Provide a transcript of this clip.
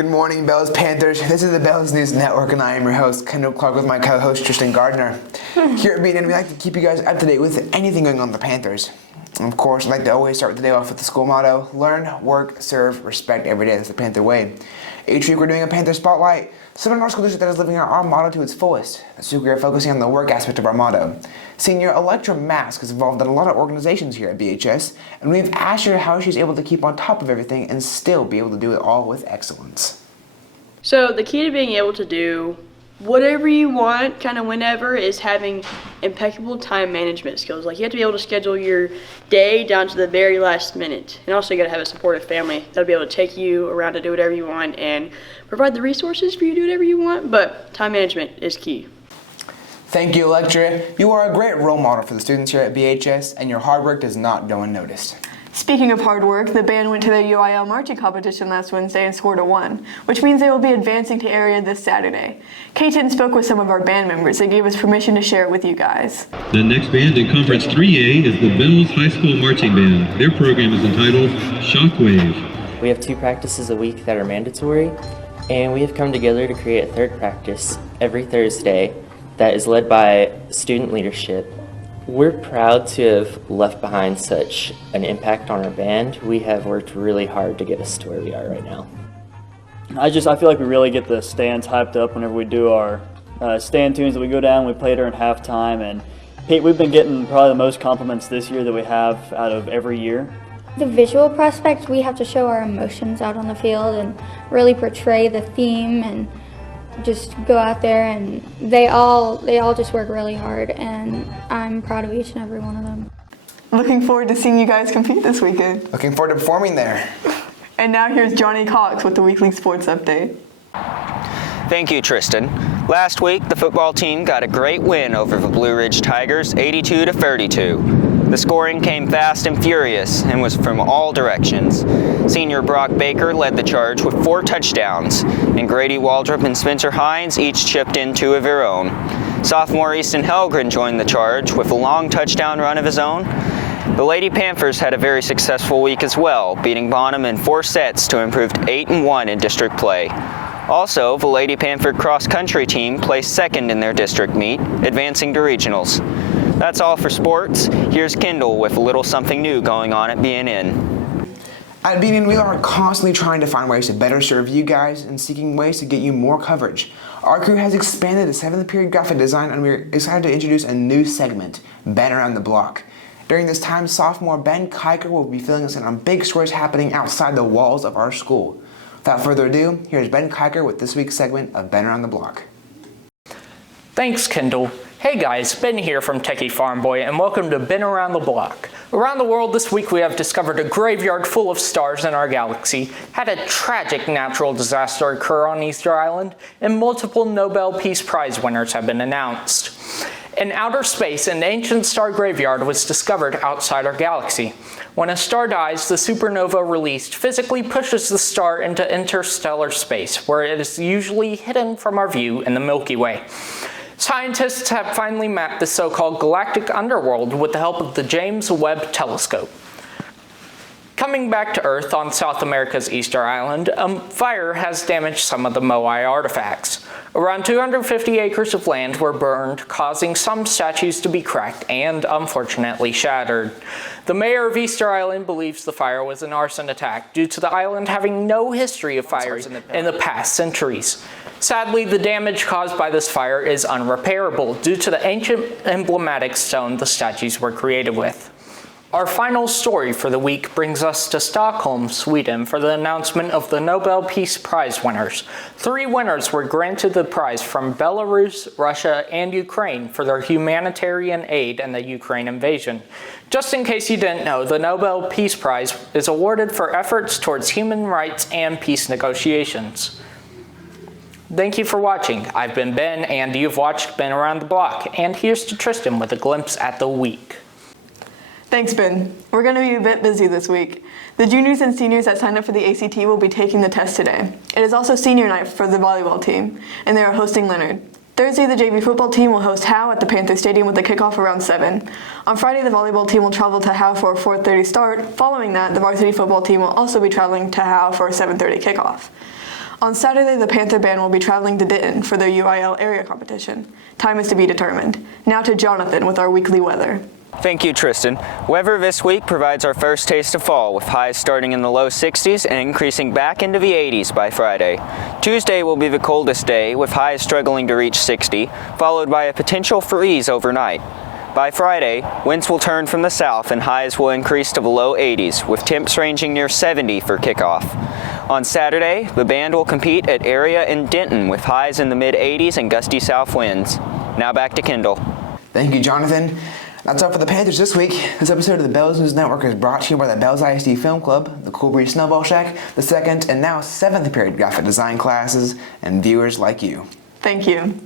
Good morning, Bells Panthers. This is the Bells News Network, and I am your host, Kendall Clark, with my co-host, Tristan Gardner. Here at BNN, we like to keep you guys up to date with anything going on with the Panthers. And of course, I like to always start the day off with the school motto: learn, work, serve, respect every day. That's the Panther way. Each week, we're doing a Panther Spotlight, someone in our school district that is living out our motto to its fullest. This week, we are focusing on the work aspect of our motto. Senior Electra Mask is involved in a lot of organizations here at BHS, and we've asked her how she's able to keep on top of everything and still be able to do it all with excellence. So the key to being able to do whatever you want, kind of whenever, is having impeccable time management skills. Like, you have to be able to schedule your day down to the very last minute. And also, you got to have a supportive family that'll be able to take you around to do whatever you want and provide the resources for you to do whatever you want. But time management is key. Thank you, Electra. You are a great role model for the students here at BHS, and your hard work does not go unnoticed. Speaking of hard work, the band went to the UIL marching competition last Wednesday and scored a 1, which means they will be advancing to area this Saturday. K-10 spoke with some of our band members. They gave us permission to share it with you guys. The next band in Conference 3A is the Bells High School Marching Band. Their program is entitled Shockwave. We have 2 practices a week that are mandatory, and we have come together to create a third practice every Thursday that is led by student leadership. We're proud to have left behind such an impact on our band. We have worked really hard to get us to where we are right now. I feel like we really get the stands hyped up whenever we do our stand tunes that we go down. We play during halftime, and Pete, we've been getting probably the most compliments this year that we have out of every year. The visual prospect, we have to show our emotions out on the field and really portray the theme and just go out there, and they all just work really hard, and I'm proud of each and every one of them. Looking forward to seeing you guys compete this weekend. Looking forward to performing there. And now here's Johnny Cox with the weekly sports update. Thank you, Tristan. Last week, the football team got a great win over the Blue Ridge Tigers, 82-32. The scoring came fast and furious and was from all directions. Senior Brock Baker led the charge with 4 touchdowns, and Grady Waldrop and Spencer Hines each chipped in 2 of their own. Sophomore Easton Helgren joined the charge with a long touchdown run of his own. The Lady Panthers had a very successful week as well, beating Bonham in 4 sets to improve to 8-1 in district play. Also, the Lady Panther cross-country team placed second in their district meet, advancing to regionals. That's all for sports. Here's Kendall with a little something new going on at BNN. At BNN, we are constantly trying to find ways to better serve you guys and seeking ways to get you more coverage. Our crew has expanded the 7th period graphic design, and we're excited to introduce a new segment, Ben Around the Block. During this time, sophomore Ben Kiker will be filling us in on big stories happening outside the walls of our school. Without further ado, here's Ben Kiker with this week's segment of Ben Around the Block. Thanks, Kendall. Hey guys, Ben here from Techie Farm Boy, and welcome to Ben Around the Block. Around the world this week we have discovered a graveyard full of stars in our galaxy, had a tragic natural disaster occur on Easter Island, and multiple Nobel Peace Prize winners have been announced. In outer space, an ancient star graveyard was discovered outside our galaxy. When a star dies, the supernova released physically pushes the star into interstellar space, where it is usually hidden from our view in the Milky Way. Scientists have finally mapped the so-called galactic underworld with the help of the James Webb Telescope. Coming back to Earth on South America's Easter Island, a fire has damaged some of the Moai artifacts. Around 250 acres of land were burned, causing some statues to be cracked and, unfortunately, shattered. The mayor of Easter Island believes the fire was an arson attack due to the island having no history of fires in the past centuries. Sadly, the damage caused by this fire is unrepairable due to the ancient emblematic stone the statues were created with. Our final story for the week brings us to Stockholm, Sweden for the announcement of the Nobel Peace Prize winners. 3 winners were granted the prize from Belarus, Russia, and Ukraine for their humanitarian aid in the Ukraine invasion. Just in case you didn't know, the Nobel Peace Prize is awarded for efforts towards human rights and peace negotiations. Thank you for watching. I've been Ben, and you've watched Ben Around the Block. And here's to Tristan with a glimpse at the week. Thanks, Ben. We're going to be a bit busy this week. The juniors and seniors that signed up for the ACT will be taking the test today. It is also senior night for the volleyball team, and they are hosting Leonard. Thursday, the JV football team will host Howe at the Panther Stadium with a kickoff around 7. On Friday, the volleyball team will travel to Howe for a 4:30 start. Following that, the varsity football team will also be traveling to Howe for a 7:30 kickoff. On Saturday, the Panther Band will be traveling to Denton for their UIL area competition. Time is to be determined. Now to Jonathan with our weekly weather. Thank you, Tristan. Weather this week provides our first taste of fall, with highs starting in the low 60s and increasing back into the 80s by Friday. Tuesday will be the coldest day, with highs struggling to reach 60, followed by a potential freeze overnight. By Friday, winds will turn from the south and highs will increase to the low 80s, with temps ranging near 70 for kickoff. On Saturday, the band will compete at Area in Denton with highs in the mid-80s and gusty south winds. Now back to Kendall. Thank you, Jonathan. That's all for the Panthers this week. This episode of the Bells News Network is brought to you by the Bells ISD Film Club, the Cool Breeze Snowball Shack, the 2nd and now 7th period graphic design classes, and viewers like you. Thank you.